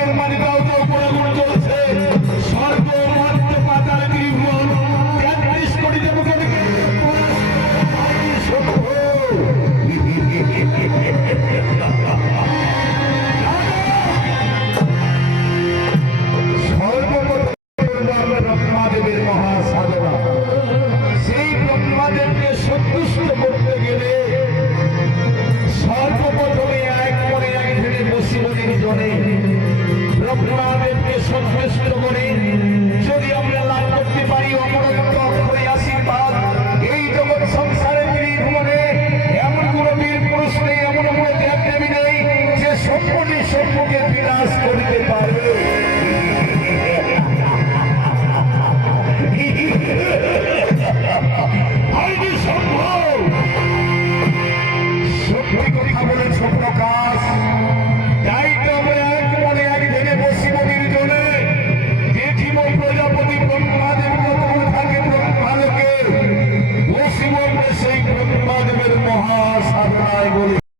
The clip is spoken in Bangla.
স্বর্গের মাঝে দাও দাও করে আগুন জ্বলছে, স্বর্গ মর্ত পাতাল ত্রিভুবন 33 কোটি দেবগণকে ব্রহ্মাদেবের মহাসাধনা। সেই ব্রহ্মাদেবকে সন্তুষ্ট করতে গেলে সর্বপ্রথমে এক মনে এক ধ্যানে বসিবনের জনে ব্রহ্মাদেবকে সন্তুষ্ট করে যদি আমরা লাভ করতে পারি অমরত্ব অক্ষরে আশীর্বাদ, এই জগৎ সংসারের ত্রিভুবনে এমন কোন বীর পুরুষ নেই, এমন কোন দেবদেবী নেই যে সম্পূর্ণকে বিনাশ করতে পারবে। সত্যি কথা বলেছ প্রকাশ, তাই তো আমরা এক মনে এক ধ্যানে বসিবনির জন্য দেখিব প্রজাপতি ব্রহ্মাদেব যখন থাকে ব্রহ্মালোকে বসিব সেই ব্রহ্মাদেবের মহাসাধনায় বলে